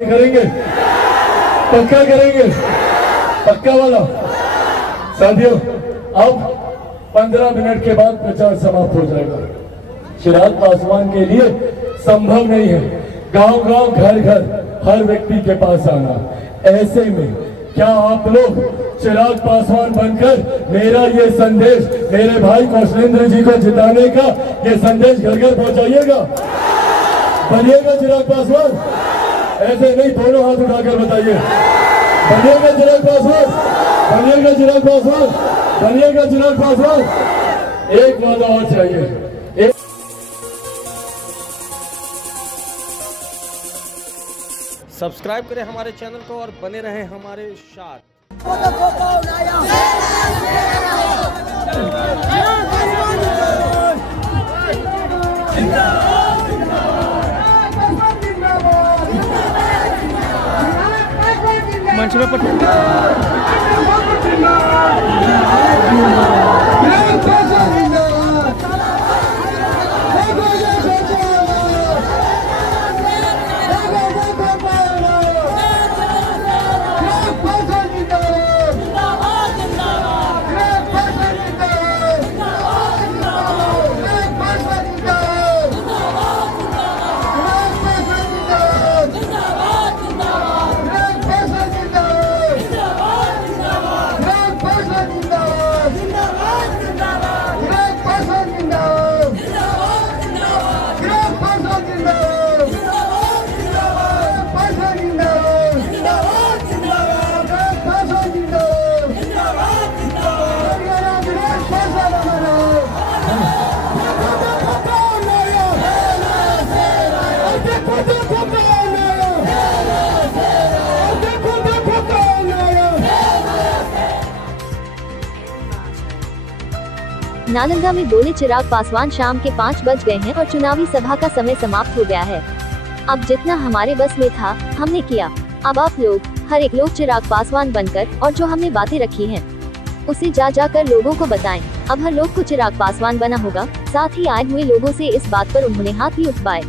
करेंगे, पक्का करेंगे, पक्का वाला। साथियों, अब 15 मिनट के बाद प्रचार समाप्त हो जाएगा। चिराग पासवान के लिए संभव नहीं है गांव-गांव, घर-घर, हर व्यक्ति के पास आना। ऐसे में क्या आप लोग चिराग पासवान बनकर मेरा ये संदेश मेरे भाई कौशलेंद्र जी को जिताने का ये संदेश घर घर पहुंचाइएगा? बनिएगा चिराग पासवान? ऐसे नहीं, दोनों हाथ उठाकर बताइए, बनिएगा चिराग पासवान? बनिएगा चिराग पासवान? बनिएगा चिराग पासवान? एक वादा और चाहिए, सब्सक्राइब करें हमारे चैनल को और बने रहें हमारे साथ। मंच में नालंदा में बोले चिराग पासवान शाम के 5 बज गए हैं और चुनावी सभा का समय समाप्त हो गया है। अब जितना हमारे बस में था हमने किया। अब आप लोग, हर एक लोग चिराग पासवान बनकर और जो हमने बातें रखी हैं उसे जा कर लोगों को बताएं। अब हर लोग को चिराग पासवान बना होगा। साथ ही आए हुए लोगों से इस बात पर उन्होंने हाथ भी उठवाए।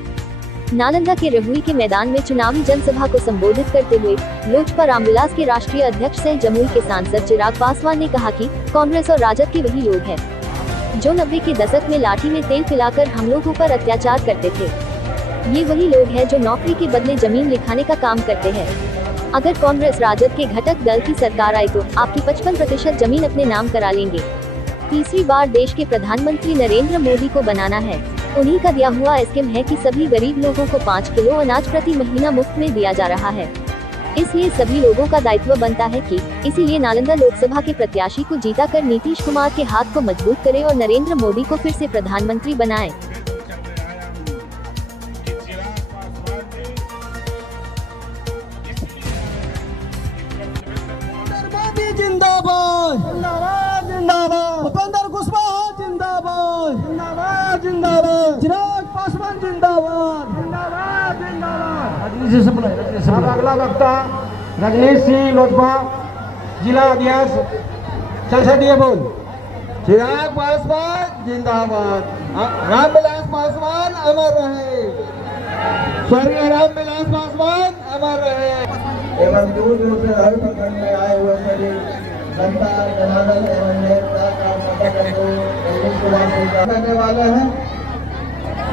नालंदा के रहुई के मैदान में चुनावी जनसभा को संबोधित करते हुए लोजपा रामविलास के राष्ट्रीय अध्यक्ष सह जमुई के सांसद चिराग पासवान ने कहा कि कांग्रेस और राजद के वही लोग हैं जो 90 के दशक में लाठी में तेल पिलाकर हम लोगों पर अत्याचार करते थे। ये वही लोग हैं जो नौकरी के बदले जमीन लिखाने का काम करते हैं। अगर कांग्रेस राजद के घटक दल की सरकार आई तो आपकी 55% जमीन अपने नाम करा लेंगे। तीसरी बार देश के प्रधानमंत्री नरेंद्र मोदी को बनाना है। उन्हीं का दिया हुआ स्कीम है कि सभी गरीब लोगों को 5 किलो अनाज प्रति महीना मुफ्त में दिया जा रहा है। इसलिए सभी लोगों का दायित्व बनता है कि इसीलिए नालंदा लोकसभा के प्रत्याशी को जीता कर नीतीश कुमार के हाथ को मजबूत करे और नरेंद्र मोदी को फिर से प्रधानमंत्री बनाए। जिंदाबाद जिंदाबाद जिंदाबाद, भूपेंद्र कुशवाहा जिंदाबाद जिंदाबाद जिंदाबाद, चिराग पासवान जिंदाबाद जिंदाबाद जिंदाबाद। अगला वक्ता रजनीश सिंह लोजपा जिला अध्यक्ष संसदीय बोल। चिराग पासवान जिंदाबाद, रामविलास पासवान अमर रहे, स्वर्गीय रामविलास पासवान अमर रहे। एवं दूर दूर से हर प्रखंड में आए हुए सभी जनता जनार्दन एवं नेता करने वाले हैं।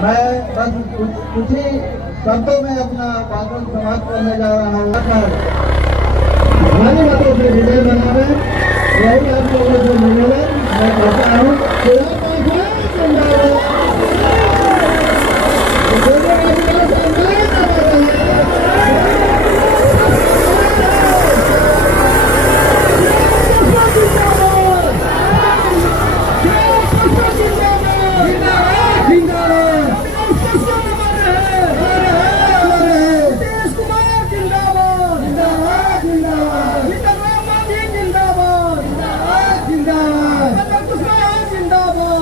मैं बस कुछ ही शब्दों में अपना भाषण समाप्त करने जा रहा हूँ। भारी मतों से विजय बनावे, यही आप लोगों से निवेदन मैं कहता हूँ। जिंदाबाद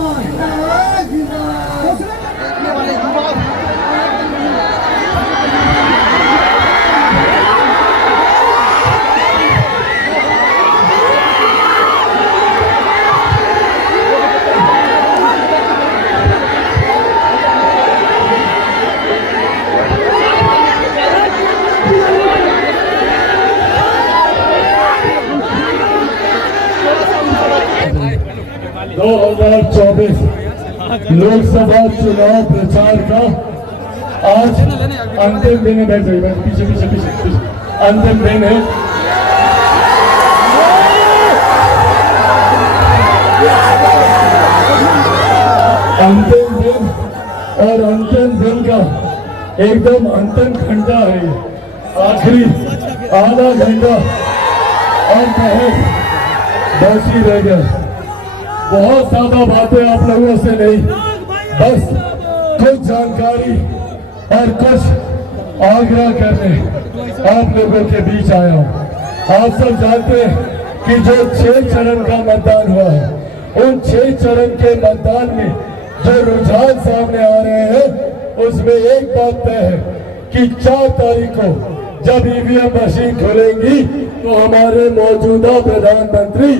2024 लोकसभा चुनाव प्रचार का आज अंतिम दिन है। बैठ जाइए, पीछे पीछे पीछे पीछे, अंतिम दिन है। अंतिम दिन और अंतिम दिन का एकदम अंतिम घंटा है, आखिरी आधा घंटा और बहस बस ही रह गया। बहुत ज्यादा बातें आप लोगों से नहीं, बस कुछ जानकारी और कुछ आग्रह करने आप लोगों के बीच आया हूँ। आप सब जानते हैं कि जो 6 चरण का मतदान हुआ है, उन 6 चरण के मतदान में जो रुझान सामने आ रहे हैं, उसमें एक बात तय है कि 4 तारीख को जब ईवीएम मशीन खुलेंगी तो हमारे मौजूदा प्रधानमंत्री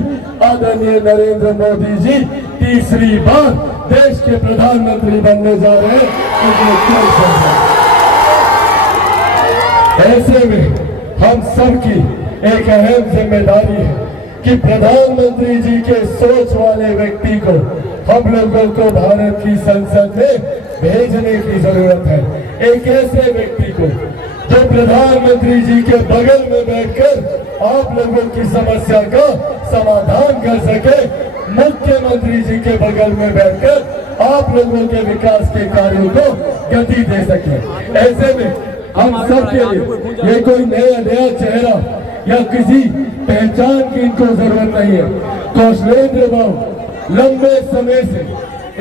आदरणीय नरेंद्र मोदी जी तीसरी बार देश के प्रधानमंत्री बनने जा रहे हैं। ऐसे में हम सबकी एक अहम जिम्मेदारी है कि प्रधानमंत्री जी के सोच वाले व्यक्ति को हम लोगों को भारत की संसद में भेजने की जरूरत है। एक ऐसे व्यक्ति को जो प्रधानमंत्री जी के बगल में बैठकर आप लोगों की समस्या का समाधान कर सके, मुख्यमंत्री जी के बगल में बैठकर आप लोगों के विकास के कार्यों को गति दे सके। ऐसे में हम सब के लिए ये कोई नया चेहरा या किसी पहचान की इनको जरूरत नहीं है। कौशलेंद्र बाबू लंबे समय से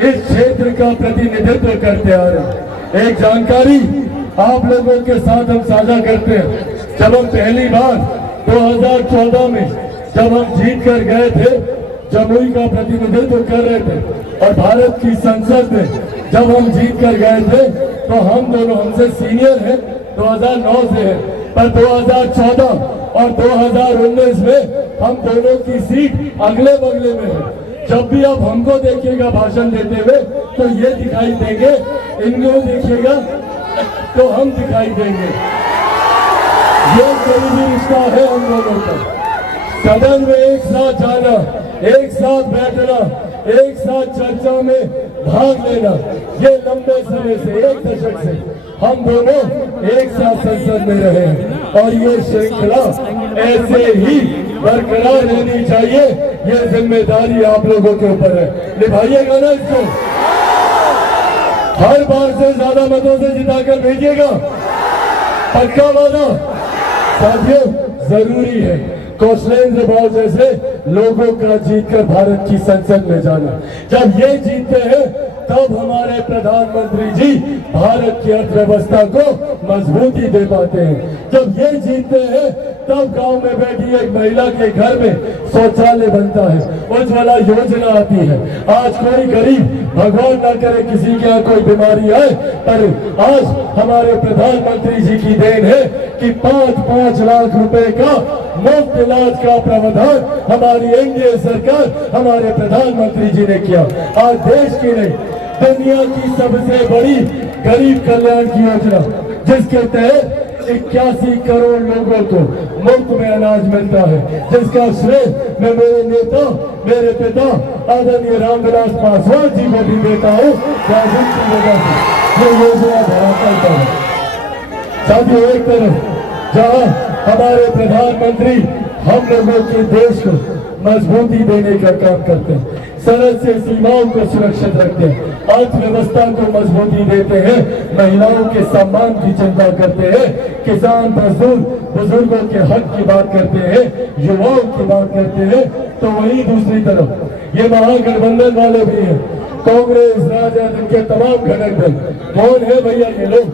इस क्षेत्र का प्रतिनिधित्व करते आ रहे हैं। एक जानकारी आप लोगों के साथ हम साझा करते हैं। जब हम पहली बार 2014 में जब हम जीत कर गए थे, जमुई का प्रतिनिधित्व कर रहे थे और भारत की संसद में जब हम जीत कर गए थे, तो हम दोनों हमसे सीनियर हैं, 2009 से है, पर 2014 और 2019 में हम दोनों की सीट अगले बगले में है। जब भी आप हमको देखिएगा भाषण देते हुए तो ये दिखाई देंगे, इनको देखिएगा तो हम दिखाई देंगे। ये करीबी रिश्ता है हम लोगों का। सदन में एक साथ जाना, एक साथ बैठना, एक साथ चर्चा में भाग लेना, ये लंबे समय से 1 दशक से हम दोनों एक साथ संसद में रहे हैं और ये श्रृंखला ऐसे ही बरकरार रहनी चाहिए। ये जिम्मेदारी आप लोगों के ऊपर है, निभाइएगा ना इसको। हर बार से ज्यादा मतों से जिताकर भेजिएगा, पक्का वादा। साथियों, जरूरी है कौशलेंद्र बाबू जैसे लोगों का जीतकर भारत की संसद में जाना। जब ये जीतते हैं तब हमारे प्रधानमंत्री जी भारत की अर्थव्यवस्था को मजबूती दे पाते हैं। जब ये जीतते हैं तब गांव में बैठी एक महिला के घर में शौचालय बनता है, उज्ज्वला योजना आती है। आज कोई गरीब, भगवान ना करे किसी के यहाँ कोई बीमारी आए, पर आज हमारे प्रधानमंत्री जी की देन है कि 5-5 लाख रुपए का मुफ्त इलाज का प्रावधान हमारी एनडीए सरकार, हमारे प्रधानमंत्री जी ने किया। आज देश की नहीं, दुनिया की सबसे बड़ी गरीब कल्याण की योजना, जिसके तहत 81 करोड़ लोगों को मुफ्त में अनाज मिलता है, जिसका श्रेय मैं मेरे नेता, मेरे पिता आदरणीय रामविलास पासवान जी को भी देता हूँ। जिनकी वजह से ये योजना धरातल पर है। साथियों, एक तरफ जहाँ हमारे प्रधानमंत्री हम लोगों के देश को मजबूती देने का काम करते हैं, सरहद से सीमाओं को सुरक्षित रखते हैं, अर्थव्यवस्था को मजबूती देते हैं, महिलाओं के सम्मान की चिंता करते हैं, किसान, मजदूर, बुजुर्गों के हक की बात करते हैं, युवाओं की बात करते हैं, तो वहीं दूसरी तरफ ये महागठबंधन वाले भी हैं, कांग्रेस, राजद, इनके तमाम घटक दल। कौन है भैया ये लोग?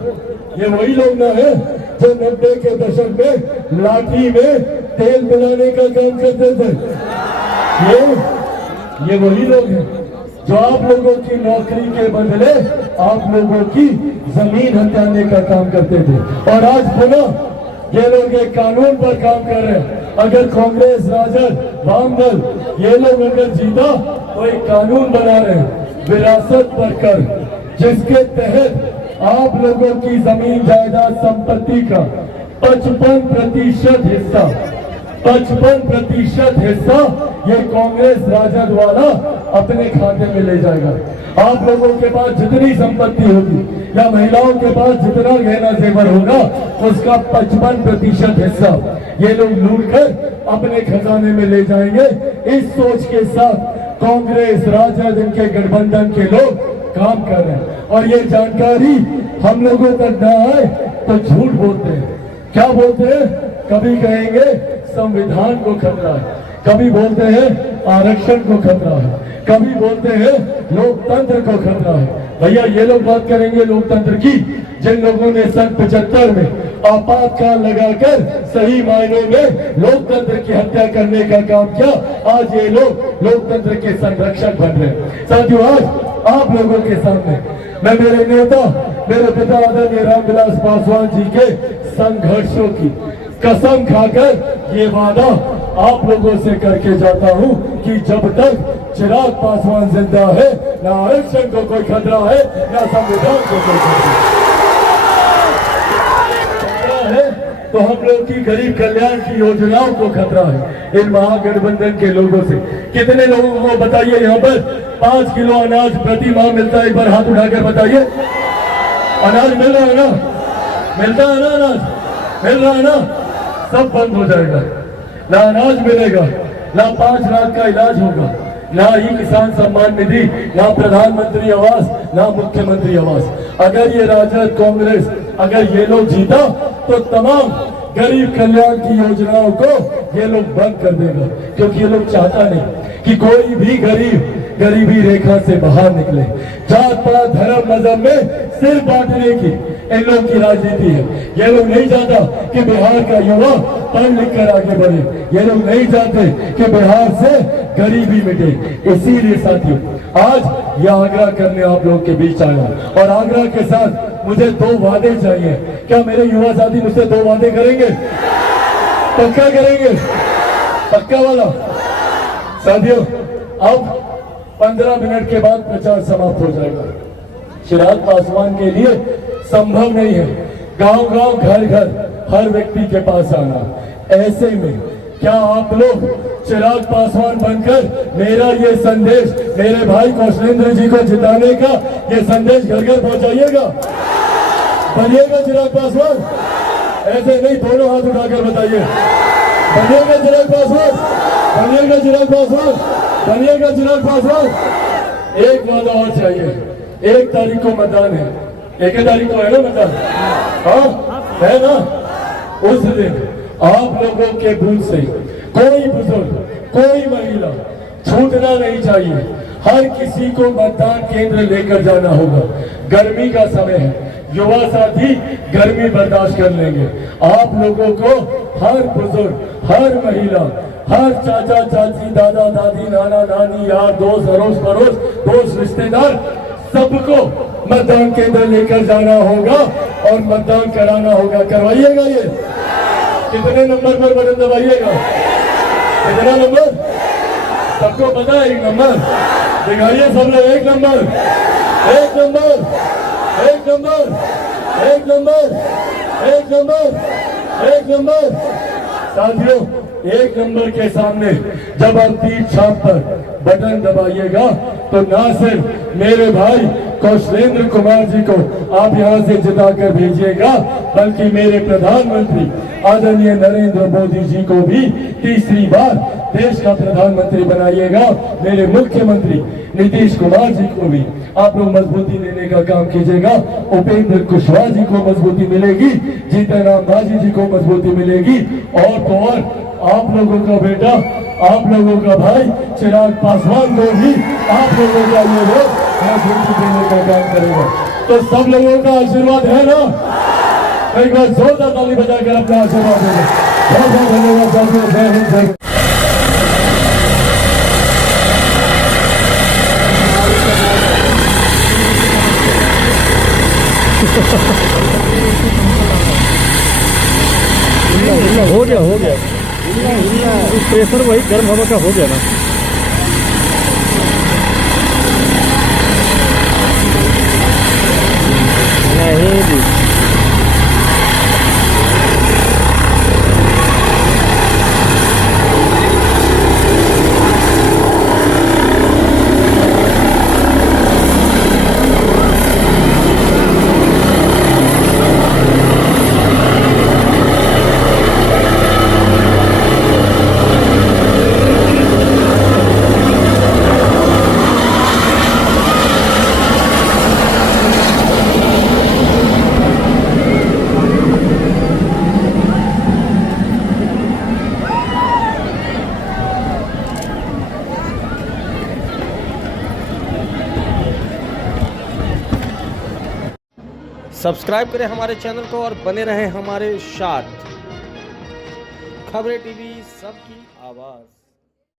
ये वही लोग ना है जो 90 के दशक में लाठी में तेल मिलाने का काम करते थे। ये वही लोग हैं जो आप लोगों की नौकरी के बदले आप लोगों की जमीन हथियाने का काम करते थे, और आज पुनः ये लोग एक कानून पर काम कर रहे हैं। अगर कांग्रेस, राजद, वामदल ये लोग अगर जीता तो एक कानून बना रहे हैं विरासत पर कर, जिसके तहत आप लोगों की जमीन जायदाद संपत्ति का 55% हिस्सा 55% हिस्सा ये कांग्रेस राजद वाला अपने खाते में ले जाएगा। आप लोगों के पास जितनी संपत्ति होगी या महिलाओं के पास जितना गहना जेवर होगा उसका 55% हिस्सा ये लोग लूट कर अपने खजाने में ले जाएंगे। इस सोच के साथ कांग्रेस राजद इनके गठबंधन के लोग काम कर रहे हैं और ये जानकारी हम लोगों तक न आए तो झूठ बोलते हैं। क्या बोलते हैं? कभी कहेंगे संविधान को खतरा है, कभी बोलते हैं आरक्षण को खतरा है, कभी बोलते हैं लोकतंत्र को खतरा है। भैया ये लोग बात करेंगे लोकतंत्र की जिन लोगों ने सन 75 में आपातकाल लगाकर सही मायनों में लोकतंत्र की हत्या करने का काम किया। आज ये लोग लोकतंत्र के संरक्षक बन रहे हैं। साथियों आज आप लोगों के सामने मैं मेरे नेता मेरे पिता आदरणीय रामविलास पासवान जी के संघर्षों की कसम खाकर ये वादा आप लोगों से करके जाता हूं कि जब तक चिराग पासवान जिंदा है ना आरक्षण को कोई खतरा है ना संविधान को कोई खतरा है। तो हम लोग की गरीब कल्याण की योजनाओं को खतरा है इन महागठबंधन के लोगों से। कितने लोगों को बताइए यहाँ पर 5 किलो अनाज प्रति माह मिलता है? एक बार हाथ उठाकर बताइए। अनाज मिल रहा है ना? मिलता है ना? अनाज मिल रहा है ना? सब बंद हो जाएगा, ना अनाज मिलेगा, ना 5 लाख का इलाज होगा, ना ही किसान सम्मान निधि, ना प्रधानमंत्री आवास, ना मुख्यमंत्री आवास। अगर ये राजद कांग्रेस अगर ये लोग जीता तो तमाम गरीब कल्याण की योजनाओं को ये लोग बंद कर देगा, क्योंकि ये लोग चाहता नहीं कि कोई भी गरीब गरीबी रेखा से बाहर निकले। जात पात धर्म मजहब में सिर बांटने की इन लोगों की राजनीति है। ये लोग नहीं चाहता कि बिहार का युवा पढ़ लिख कर आगे बढ़े। ये लोग नहीं चाहते कि बिहार से गरीबी मिटे। इसीलिए साथियों आज ये आग्रह करने आप लोगों के बीच आया और आग्रह के साथ मुझे 2 वादे चाहिए। क्या मेरे युवा साथी मुझसे 2 वादे करेंगे? पक्का करेंगे? पक्का वाला? साथियों अब 15 मिनट के बाद प्रचार समाप्त हो जाएगा। चिराग पासवान के लिए संभव नहीं है गांव गांव घर घर हर व्यक्ति के पास आना। ऐसे में क्या आप लोग चिराग पासवान बनकर मेरा ये संदेश मेरे भाई कौशलेंद्र जी को जिताने का ये संदेश घर घर पहुंचाइएगा? बनिएगा चिराग पासवान? ऐसे नहीं, दोनों हाथ उठाकर बताइए। बनिएगा चिराग पासवान? बनिएगा चिराग पासवान? बनिएगा चिराग पासवान? एक वादा और चाहिए। 1 तारीख को मतदान है। 1 तारीख को है ना मतदान? हाँ है ना? उस दिन आप लोगों के बूथ से कोई बुजुर्ग कोई महिला छूटना नहीं चाहिए। हर किसी को मतदान केंद्र लेकर जाना होगा। गर्मी का समय है, युवा साथी गर्मी बर्दाश्त कर लेंगे। आप लोगों को हर बुजुर्ग हर महिला हर चाचा चाची दादा दादी नाना नानी यार दोस्त अड़ोस पड़ोस दोस्त रिश्तेदार सबको मतदान केंद्र लेकर जाना होगा और मतदान कराना होगा। करवाइएगा? ये कितने नंबर पर बटन दबाइएगा? कितना नंबर? सबको पता है? 1 नंबर दिखाइए सब लोग। 1 number 1 number 1 number 1 number 1 number 1 number. साथियों 1 नंबर के सामने जब आप तीर छाप पर बटन दबाइएगा तो ना सिर्फ मेरे भाई कौशलेंद्र कुमार जी को आप यहां से जिताकर भेजिएगा बल्कि मेरे प्रधानमंत्री आदरणीय नरेंद्र मोदी जी को भी तीसरी बार देश का प्रधानमंत्री बनाइएगा। मेरे मुख्यमंत्री नीतीश कुमार जी को भी आप लोग मजबूती देने का काम कीजिएगा। उपेंद्र कुशवाहा जी को मजबूती मिलेगी, जीतन राम मांझी जी को मजबूती मिलेगी और तो और आप लोगों का बेटा आप लोगों का भाई चिराग पासवान को भी आप लोगों का ये वोट मजबूती देने का काम करेगा। तो सब लोगों का आशीर्वाद है ना? एक बार जोरदार ताली बजाकर अपना आशीर्वाद देंगे। बहुत बहुत धन्यवाद साथियों। जय हिंद जय। हो गया प्रेशर वही गर्म हवा का हो गया ना। नहीं जी सब्सक्राइब करें हमारे चैनल को और बने रहें हमारे साथ। खबरें टीवी, सबकी आवाज़।